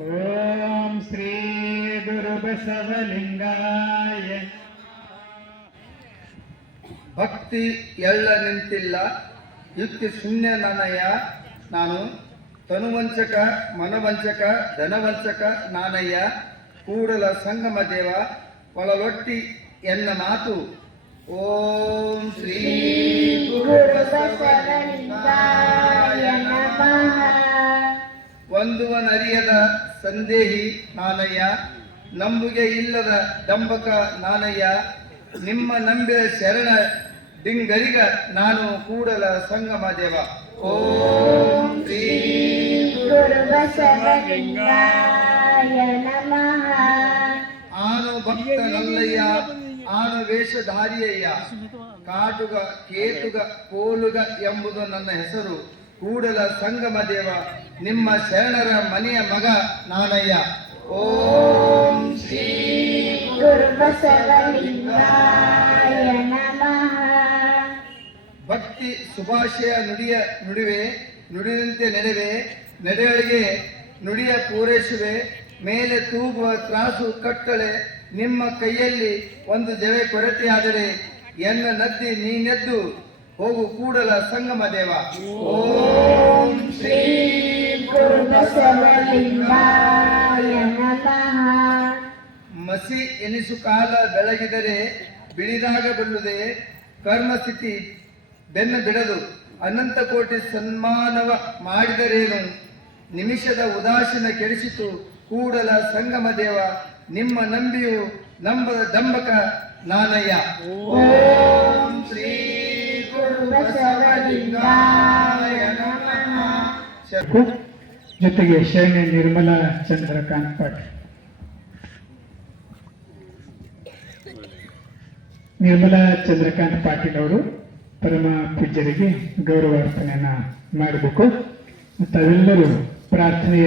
ಓಂ ಶ್ರೀ ಗುರುಬಸವಲಿಂಗಾಯ ಭಕ್ತಿ ಎಲ್ಲ ನಿಂತಿಲ್ಲ. ಯುಕ್ತಿ ಶೂನ್ಯ ನಾನಯ್ಯ. ನಾನು ತನುವಂಚಕ ಮನವಂಚಕ ಧನವಂಚಕ ನಾನಯ್ಯ. ಕೂಡಲ ಸಂಗಮ ದೇವ. ಒಳಲೊಟ್ಟಿ ಎನ್ನ ಮಾತು. ಓಂ ಶ್ರೀ ಗುರು ಒಂದುವನರಿಯದ ಸಂದೇಹಿ ನಾನಯ್ಯ ನಂಬುಗೆ ಇಲ್ಲದ ದಂಬಕ ನಾನಯ್ಯ ನಿಮ್ಮ ನಂಬಿದ ಶರಣ ಡಿಂಗರಿಗ ನಾನು ಕೂಡಲ ಸಂಗಮ ದೇವ. ಓಂ ಶ್ರೀ ನಲ್ಲಯ್ಯ ಬಸವಲಿಂಗಾಯ ನಮಃ. ಆನು ಭಕ್ತನಲ್ಲಯ್ಯ ಆನು ವೇಷಧಾರಿಯಯ್ಯ. ಕಾಟುಗ ಕೇತುಗ ಕೋಲುಗ ಎಂಬುದು ನನ್ನ ಹೆಸರು. ಕೂಡಲ ಸಂಗಮ ದೇವ ನಿಮ್ಮ ಶರಣರ ಮನೆಯ ಮಗ ನಾನಯ್ಯ. ಓಂ ಶ್ರೀ ಭಕ್ತಿ ಶುಭಾಶಯ ನುಡಿಯ ನುಡಿವೆ ನುಡಿದಂತೆ ನಡೆವೆ ನಡೆಯೊಳಗೆ ನುಡಿಯ ಪೂರೈಸುವೆ ಮೇಲೆ ತೂಗುವ ತ್ರಾಸು ಕಟ್ಟಳೆ ನಿಮ್ಮ ಕೈಯಲ್ಲಿ ಒಂದು ಜವೆ ಕೊರತೆಯಾದರೆ ಎನ್ನ ನದ್ದಿ ನೀನೆದ್ದು ಹೋಗು ಕೂಡಲ ಸಂಗಮ ದೇವ. ಓಂ ಶ್ರೀ ಮಸಿ ಎನಿಸು ಕಾಲ ಬೆಳಗಿದರೆ ಬಿಳಿದಾಗ ಬಲ್ಲುದೆ. ಕರ್ಮಸ್ಥಿತಿ ಬೆನ್ನ ಬಿಡದು ಅನಂತ ಕೋಟಿ ಸನ್ಮಾನವ ಮಾಡಿದರೇನು? ನಿಮಿಷದ ಉದಾಸೀನ ಕೆಡಿಸಿತು ಕೂಡಲ ಸಂಗಮ ದೇವ. ನಿಮ್ಮ ನಂಬಿಯು ನಂಬದ ದಂಬಕ ನಾನಯ್ಯ. ಓಂ ಶ್ರೀ ಜೊತೆಗೆ ಶರಣೆ ನಿರ್ಮಲಾ ಚಂದ್ರಕಾಂತ್ ಪಾಟೀಲ್. ನಿರ್ಮಲಾ ಚಂದ್ರಕಾಂತ್ ಪಾಟೀಲ್ ಅವರು ಪರಮ ಪೂಜ್ಯರಿಗೆ ಗೌರವಾರ್ಪಣೆಯನ್ನ ಮಾಡಬೇಕು. ತಾವೆಲ್ಲರೂ ಪ್ರಾರ್ಥನೆಯ